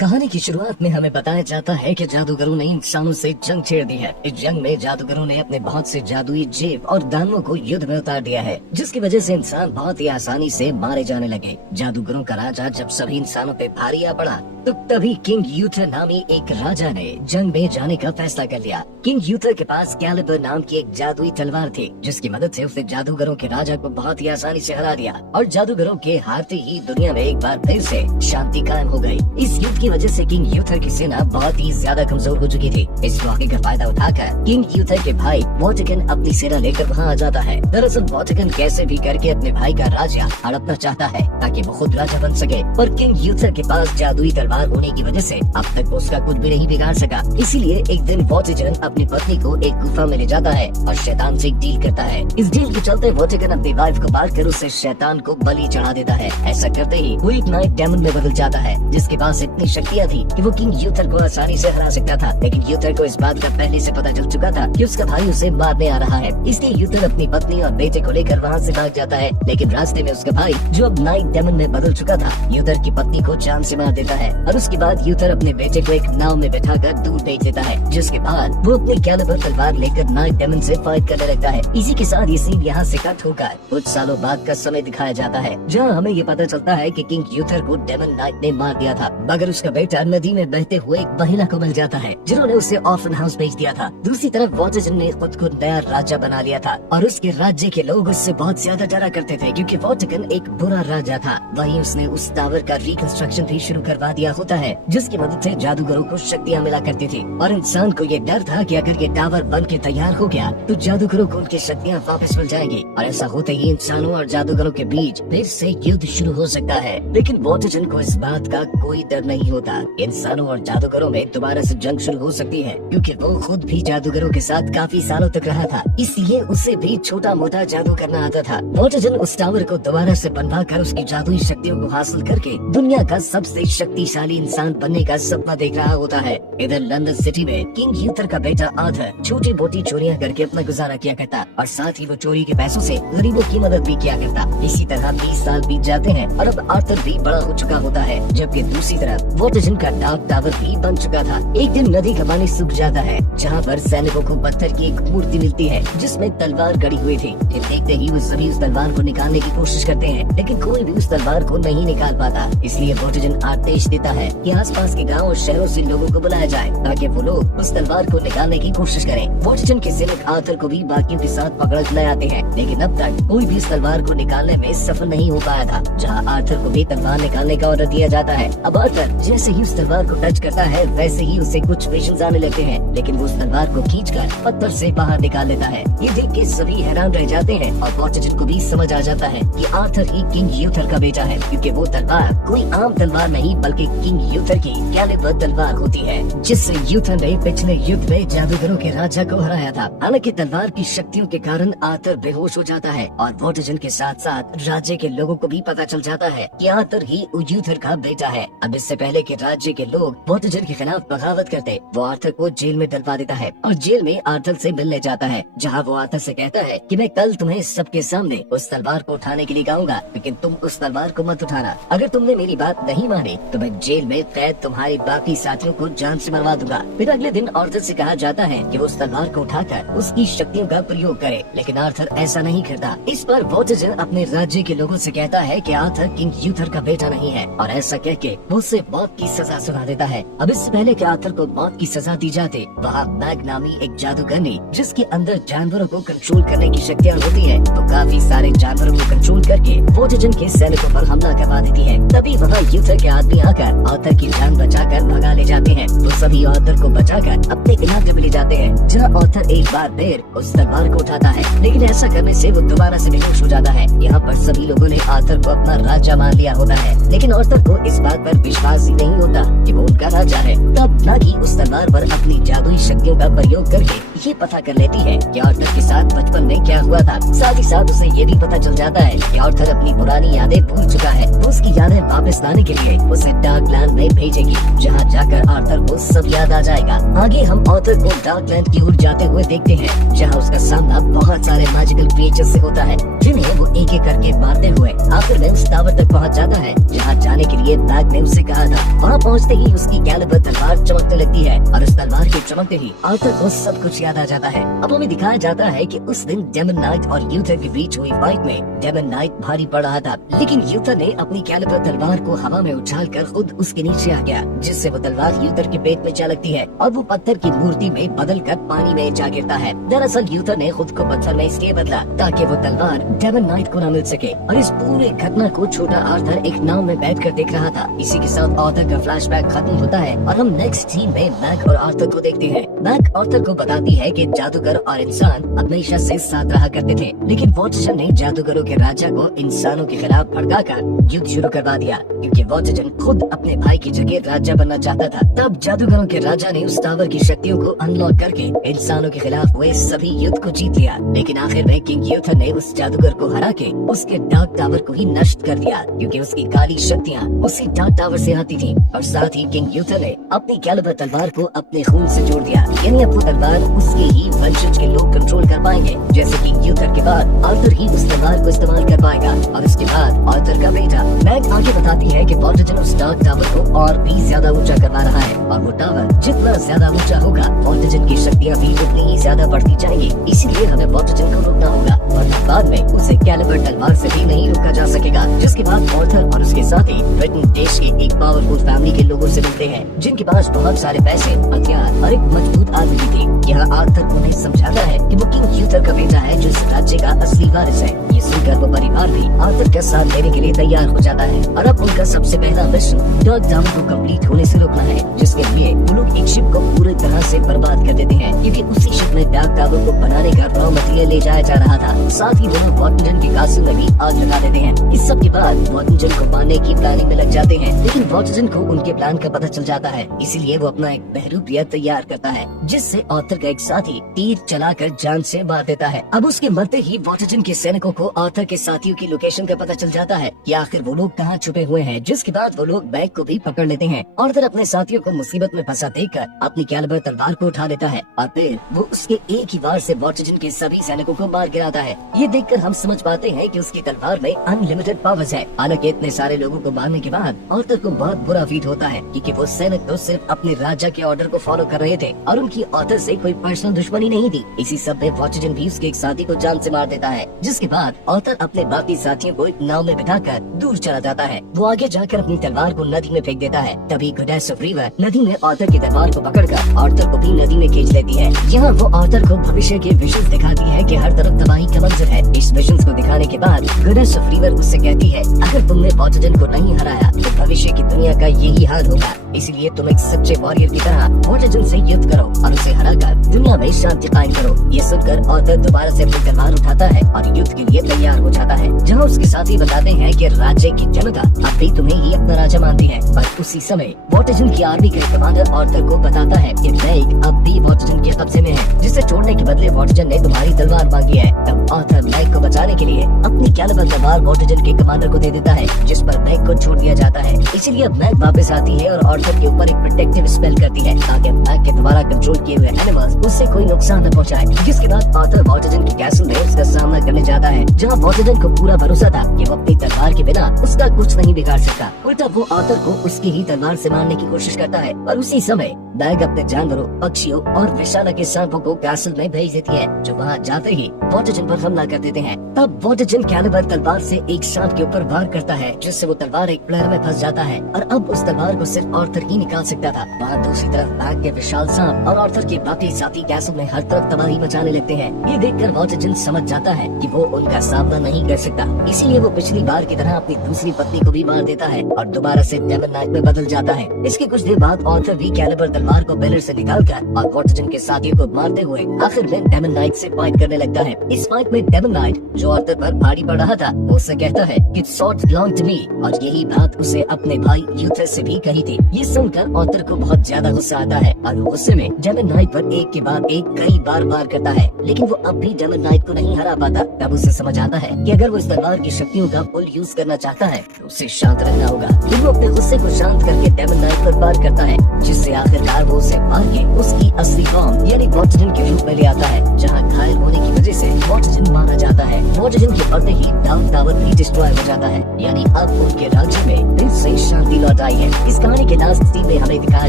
कहानी की शुरुआत में हमें बताया जाता है कि जादूगरों ने इंसानों से जंग छेड़ दी है। इस जंग में जादूगरों ने अपने बहुत से जादुई जेब और दानवों को युद्ध में उतार दिया है, जिसकी वजह से इंसान बहुत ही आसानी से मारे जाने लगे। जादूगरों का राजा जब सभी इंसानों पे भारी आ पड़ा तो तभी किंग यूथर नामी एक राजा ने जंग में जाने का फैसला कर लिया। किंग यूथर के पास कैलिबर नाम की एक जादुई तलवार थी, जिसकी मदद से उसने जादूगरों के राजा को बहुत ही आसानी से हरा दिया और जादूगरों के हारते ही दुनिया में एक बार फिर से शांति कायम हो गई। इस युद्ध की वजह से किंग यूथर की सेना बहुत ही ज्यादा कमजोर हो चुकी थी। इस मौके का फायदा उठाकर किंग यूथर के भाई वोटिकन अपनी सेना लेकर वहाँ आ जाता है। दरअसल वोटिकन कैसे भी करके अपने भाई का राज्य हड़पना चाहता है ताकि वो खुद राजा बन सके, पर किंग यूथर के पास जादुई तलवार होने की वजह से अब तक उसका कुछ भी नहीं बिगाड़ सका। इसीलिए एक दिन वोटिकन अपनी पत्नी को एक गुफा में ले जाता है और शैतान से एक डील करता है। इस डील के चलते वोटिकन अपनी वाइफ को मार कर उसे शैतान को बलि चढ़ा देता है। ऐसा करते ही वो एक नाइट डेमन में बदल जाता है, जिसके पास इतनी शक्तियाँ थी कि वो किंग यूथर को आसानी से हरा सकता था। लेकिन यूथर को इस बात का पहले से पता चल चुका था कि उसका भाई उसे मारने आ रहा है, इसलिए यूथर अपनी पत्नी और बेटे को लेकर वहाँ से भाग जाता है। लेकिन रास्ते में उसका भाई, जो अब नाइट डेमन में बदल चुका था, यूथर की पत्नी को जान से मार देता है और उसके बाद यूथर अपने बेटे को एक नाव में बैठाकर दूर भेज देता है, जिसके बाद वो अपनी कैलिबर तलवार लेकर नाइट डेमन से फाइट करने लगता है। इसी के साथ ये सीन यहाँ से कट होकर कुछ सालों बाद का समय दिखाया जाता है, जहाँ हमें ये पता चलता है कि किंग यूथर को डेमन नाइट ने मार दिया था, मगर उसका बेटा नदी में बहते हुए एक महिला को मिल जाता है, जिन्होंने उसे ऑर्फन हाउस भेज दिया था। दूसरी तरफ वोटिकन ने खुद को नया राजा बना लिया था और उसके राज्य के लोग उससे बहुत ज्यादा डरा करते थे, क्योंकि वोटिकन एक बुरा राजा था। वहीं उसने उस टावर का रिकंस्ट्रक्शन भी शुरू करवा दिया होता है, जिसकी मदद से जादूगरों को शक्तियाँ मिला करती थी और इंसान को ये डर था कि अगर ये टावर बन के तैयार हो गया तो जादूगरों को उनकी शक्तियाँ वापस मिल जाएंगी और ऐसा होते ही इंसानों और जादूगरों के बीच फिर से युद्ध शुरू हो सकता है। लेकिन वोटिकन को इस बात का कोई डर नहीं होता। इंसानों और जादूगरों में दोबारा से जंग शुरू हो सकती है, क्योंकि वो खुद भी जादूगरों के साथ काफी सालों तक रहा था, इसलिए उसे भी छोटा मोटा जादू करना आता था। वोटिकन उस टावर को दोबारा से बनवा कर उसकी जादुई शक्तियों को हासिल करके दुनिया का सबसे शक्तिशाली इंसान बनने का सपना देख रहा होता है। इधर लंदन सिटी में किंग यूथर का बेटा आर्थर छोटी मोटी चोरियां करके अपना गुजारा किया करता और साथ ही वो चोरी के पैसों से गरीबों की मदद भी किया करता। इसी तरह 20 साल बीत जाते हैं और अब आर्थर भी बड़ा हो चुका होता है, जबकि दूसरी तरफ वोटिकन का डार्क टावर भी बन चुका था। एक दिन नदी का पानी सूख जाता है, जहाँ पर सैनिकों को पत्थर की एक मूर्ति मिलती है जिसमें तलवार गड़ी हुई थी। देखते ही वो सभी उस तलवार को निकालने की कोशिश करते हैं, लेकिन कोई भी उस तलवार को नहीं निकाल पाता। इसलिए वोटिकन आदेश देता है कि आसपास के गाँव और शहरों से लोगों को बुलाया जाए ताकि वो लोग उस तलवार को निकालने की कोशिश करें। वोटिकन के सैनिक आर्थर को भी बाकियों के साथ पकड़ ले आते हैं, लेकिन अब तक कोई भी इस तलवार को निकालने में सफल नहीं हो पाया था। जहाँ आर्थर को भी तलवार निकालने का ऑर्डर दिया जाता है। अब आर्थर जैसे ही उस तलवार को टच करता है, वैसे ही उसे कुछ विजन्स आने लगते हैं, लेकिन वो उस तलवार को खींचकर पत्थर से बाहर निकाल लेता है। ये देख के सभी हैरान रह जाते हैं और वोटिकन को भी समझ आ जाता है कि आर्थर ही किंग यूथर का बेटा है, क्योंकि वो तलवार कोई आम तलवार नहीं बल्कि किंग यूथर की कैलिबर तलवार होती है, जिससे यूथर ने पिछले युद्ध में जादूगरों के राजा को हराया था। हालांकि तलवार की शक्तियों के कारण आर्थर बेहोश हो जाता है और वोटिकन के साथ साथ राज्य के लोगों को भी पता चल जाता है कि आर्थर ही यूथर का बेटा है। अब इससे पहले कि राज्य के लोग वोटिकन के खिलाफ बगावत करते, वो आर्थर को जेल में डलवा देता है और जेल में आर्थर से मिलने जाता है, जहाँ वो आर्थर से कहता है कि मैं कल तुम्हें सबके सामने उस तलवार को उठाने के लिए गाऊंगा, लेकिन तुम उस तलवार को मत उठाना। अगर तुमने मेरी बात नहीं मानी तो मैं जेल में कैद तुम्हारे बाकी साथियों को जान से मरवा दूंगा। फिर अगले दिन आर्थर से कहा जाता है कि वो उस तलवार को उठाकर उसकी शक्तियों का प्रयोग करे, लेकिन आर्थर ऐसा नहीं करता। इस पर वोटिकन अपने राज्य के लोगों से कहता है कि आर्थर किंग यूथर का बेटा नहीं है और ऐसा कह के वो उसे मौत की सजा सुना देता है। अब इससे पहले कि आर्थर को मौत की सजा दी जाती, वहाँ मैग नामी एक जादूगरनी, जिसके अंदर जानवरों को कंट्रोल करने की शक्तियाँ होती है, तो काफी सारे जानवरों को कंट्रोल करके वोटिकन के सैनिकों पर हमला करवा देती है। तभी वहाँ यूथर के आदमी आकर आर्थर की जान बचाकर भगा ले जाते हैं। तो सभी आर्थर को बचाकर अपने इलाके में ले जाते हैं, जहाँ आर्थर एक बार फिर उस तलवार को उठाता है, लेकिन ऐसा करने से वो दोबारा से बेहोश हो जाता है। यहाँ पर सभी लोगों ने आर्थर को अपना राजा मान लिया होता है, लेकिन आर्थर को इस बात पर विश्वास ही नहीं होता कि वो उनका राजा है। तब नागी उस तलवार पर अपनी जादुई शक्तियों का प्रयोग करके ये पता कर लेती है कि आर्थर के साथ बचपन में क्या हुआ था। साथ ही साथ उसे ये भी पता चल जाता है कि आर्थर अपनी पुरानी यादें भूल चुका है, तो उसकी यादें वापस लाने के लिए उसे डार्क लैंड में भेजेगी। जहाँ जाकर आर्थर को सब याद आ जाएगा। आगे हम ऑथर को डार्कलैंड की ओर जाते हुए देखते हैं, जहाँ उसका सामना बहुत सारे मैजिकल क्रिएचर से होता है, जिन्हें वो एक एक करके मारते हुए आखिर में उस टावर तक पहुँच जाता है, जहाँ जाने के लिए बैग ने उसे कहा था। वहाँ पहुँचते ही उसकी कैलिबर तलवार चमकने लगती है और उस तलवार के चमकते ही आर्थर को सब कुछ याद आ जाता है। अब हमें दिखाया जाता है कि उस दिन डेमन नाइट और यूथर के बीच हुई फाइट में डेमन नाइट भारी पड़ रहा था, लेकिन यूथर ने अपनी कैलिबर तलवार को हवा में उछालकर खुद उसके नीचे आ गया, जिससे वो तलवार यूथर के पेट में जा लगती है और वो पत्थर की मूर्ति में बदलकर पानी में जा गिरता है। दरअसल यूथर ने खुद को पत्थर में इसलिए बदला ताकि वो तलवार डेमन नाइट को न मिल सके, और इस पूरे घटना को छोटा आर्थर एक नाव में बैठकर देख रहा था। इसी के साथ ऑथर का फ्लैशबैक खत्म होता है और हम नेक्स्ट सीन में मैक और आर्थर को देखते हैं। मैक आर्थर को बताती है कि जादूगर और इंसान हमेशा से साथ रहा करते थे, लेकिन वॉटसन ने जादूगरों के राजा को इंसानों के खिलाफ भड़काकर युद्ध शुरू करवा दिया, क्योंकि वॉटसन खुद अपने भाई की जगह राजा बनना चाहता था। तब जादूगरों के राजा ने उस टावर की शक्तियों को अनलॉक करके इंसानों के खिलाफ हुए सभी युद्ध को जीत लिया, लेकिन आखिर में किंग यूथर ने उस जादूगर को हरा के उसके डार्क टावर को ही नष्ट कर दिया, क्योंकि उसकी काली शक्तियाँ उसी डार्क टावर से आती थी। और साथ ही किंग यूथर ने अपनी कैलिबर तलवार को अपने खून से जोड़ दिया, यानी अब वो तलवार उसके ही वंशज के लोग कंट्रोल कर पाएंगे। जैसे किंग यूथर के बाद आर्थर ही उस तलवार को इस्तेमाल कर पाएगा, और उसके बाद आर्थर का बेटा मैग आगे बताती है कि वॉटसन उस डार्क टावर को और भी ज्यादा ऊंचा करवा रहा है, और वो टावर जितना ज्यादा ऊंचा होगा वॉटसन की शक्तियाँ भी उतनी ही ज्यादा बढ़ती जाएंगी। इसीलिए हमें वॉटसन को रोकना होगा, वरना बाद में उसे कैलिबर तलवार से भी नहीं रोका जा सकेगा। जिसके बाद आर्थर और उसके साथी ब्रिटेन देश के एक पावरफुल फैमिली के लोगों से मिलते हैं, जिनके पास बहुत सारे पैसे, हथियार और एक मजबूत आर्मी भी थी। यहाँ आर्थर उन्हें समझाता है कि वो किंग यूथर का बेटा है, जो इस राज्य का असली वारिस है। ये सुनकर वो परिवार भी आर्थर का साथ देने के लिए तैयार हो जाता है, और अब उनका सबसे पहला मिशन डार्क टावर को कंप्लीट होने से रोकना है, जिसके लिए वो लोग एक शिप को पूरी तरह से बर्बाद कर देते हैं, क्योंकि उसी शिप में डार्क टावर को बनाने का रॉ मटेरियल ले जाया जा रहा था। साथ ही वो लोग वॉटसन के कासल में भी आग लगा देते हैं। इस सब के बाद वॉटसन को मारने की प्लानिंग में लग जाते हैं, लेकिन वॉटसन को उनके प्लान का पता चल जाता है, इसीलिए वो अपना एक बहरूपिया तैयार करता है, जिससे आर्थर का एक साथी तीर चलाकर जान से मार देता है। अब उसके मरते ही वॉटसन के सैनिकों को आर्थर के साथियों की लोकेशन का पता चल जाता है कि आखिर वो लोग कहाँ छुपे हुए हैं, जिसके बाद वो लोग बैग को भी पकड़ लेते हैं। आर्थर अपने साथियों को मुसीबत में फंसा देखकर अपनी कैलिबर तलवार को उठा लेता है, और फिर वो उसके एक ही वार से वॉटसन के सभी सैनिकों को मार गिराता है। ये देखकर हम समझ पाते हैं कि उसकी तलवार में अनलिमिटेड पावर्स है। हालांकि इतने सारे लोगों को मारने के बाद आर्थर को बहुत बुरा फील होता है, क्योंकि वो सैनिक तो सिर्फ अपने राजा के ऑर्डर को फॉलो कर रहे थे और उनकी आर्थर से कोई पर्सनल दुश्मनी नहीं थी। इसी सब में वॉटसन भी उसके एक साथी को जान से मार देता है, जिसके बाद आर्थर अपने बाकी साथियों को एक नाव में बिठाकर दूर चला जाता है। वो आगे जाकर अपनी तलवार को नदी में फेंक देता है। तभी गोडेस ऑफ रिवर नदी में आर्थर की तलवार को पकड़कर आर्थर को भी नदी में खींच लेती है। यहाँ वो आर्थर को भविष्य के विजन दिखाती है कि हर तरफ तबाही का मंजर है। इस विजन को दिखाने के बाद गोडेस ऑफ रिवर उससे कहती है, अगर तुमने वॉटसन को नहीं हराया तो भविष्य की दुनिया का यही हाल होगा, इसलिए तुम एक सच्चे वॉरियर की तरह वॉटसन से युद्ध करो और उसे हराकर दुनिया में शांति कायम करो। ये सुनकर आर्थर दोबारा से अपनी तलवार उठाता है और युद्ध के लिए तैयार हो जाता है, जहाँ उसके साथी बताते हैं कि राज्य की जनता अब भी तुम्हें ही अपना राजा मानती है। पर उसी समय वॉटसन की आर्मी का कमांडर आर्थर को बताता है कि मैग अब भी वॉटसन के कब्जे में है, जिसे छोड़ने के बदले वॉटसन ने तुम्हारी तलवार मांगी है। तब आर्थर मैग को बचाने के लिए अपनी कैलिबर तलवार वॉटसन के कमांडर को दे देता है, जिस पर मैग को छोड़ दिया जाता है। इसलिए अब मैग वापस आती है और आर्थर के ऊपर एक प्रोटेक्टिव स्पेल करती है, ताकि मैग के द्वारा कंट्रोल किए हुए एनिमल्स उससे कोई नुकसान न पहुंचाए। जिसके बाद आर्थर वॉटसन के कैसल में उसका सामना करने जाता है, जहां वॉटसन को पूरा भरोसा था कि वो अपनी तलवार के बिना उसका कुछ नहीं बिगाड़ सकता। उल्टा वो आर्थर को उसकी ही तलवार से मारने की कोशिश करता है, और उसी समय मैग अपने जानवरों, पक्षियों और विषाणु के सांपों को कैसल में भेज देती है, जो वहाँ जाते ही वॉटसन पर हमला कर देते हैं। तब वॉटसन कैलिबर तलवार से एक सांप के ऊपर वार करता है, जिससे वो तलवार एक प्लेयर में फंस जाता है, और अब उस तलवार को सिर्फ आर्थर ही निकाल सकता था। वहाँ दूसरी तरफ मैग के विशाल सांप और आर्थर के बाकी साथी कैसल में हर तरफ तबाही मचाने लगते हैं। ये देखकर वॉटसन समझ जाता है कि वो उनका सामना नहीं कर सकता, इसीलिए वो पिछली बार की तरह अपनी दूसरी पत्नी को भी मार देता है और दोबारा से डेमन नाइट में बदल जाता है। इसके कुछ देर बाद आर्थर भी कैलिबर तलवार को बैलर से निकालकर और वॉटसन के साथियों को मारते हुए आखिर में डेमन नाइट से फाइट करने लगता है। इस फाइट में डेमन नाइट जो आर्थर पर भारी पड़ रहा था वो उससे कहता है कि सॉट बिलोंग टू मी, और यही बात उसे अपने भाई यूथस से भी कही थी। ये सुनकर आर्थर को बहुत ज्यादा गुस्सा आता है और वो गुस्से में डेमन नाइट पर एक के बाद एक कई बार वार करता है, लेकिन वो अब भी डेमन नाइट को नहीं हरा पाता। तब उसे समझ आता है कि अगर वो इस तलवार की शक्तियों का फुल यूज करना चाहता है तो उसे शांत रहना होगा। फिर वो अपने गुस्से को शांत करके डेमन नाइट पर वार करता है, जिससे आखिरकार वो उसे मार के उसकी असली फॉर्म यानी वॉटजन के रूप में ले आता है, जहाँ घायल होने की वजह से वॉटजन मारा जाता है। वॉटजन के पड़ते ही डाउन टावर भी डिस्ट्रॉय हो जाता है, यानी अब उनके राज्य में फिर से शांति लौट आई है। इस कहानी के लास्ट सीन में हमें दिखाया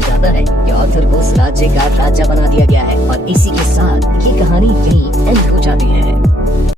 जाता है कि आर्थर को उस राज्य का राजा बना दिया गया है, और इसी के साथ ये कहानी यहीं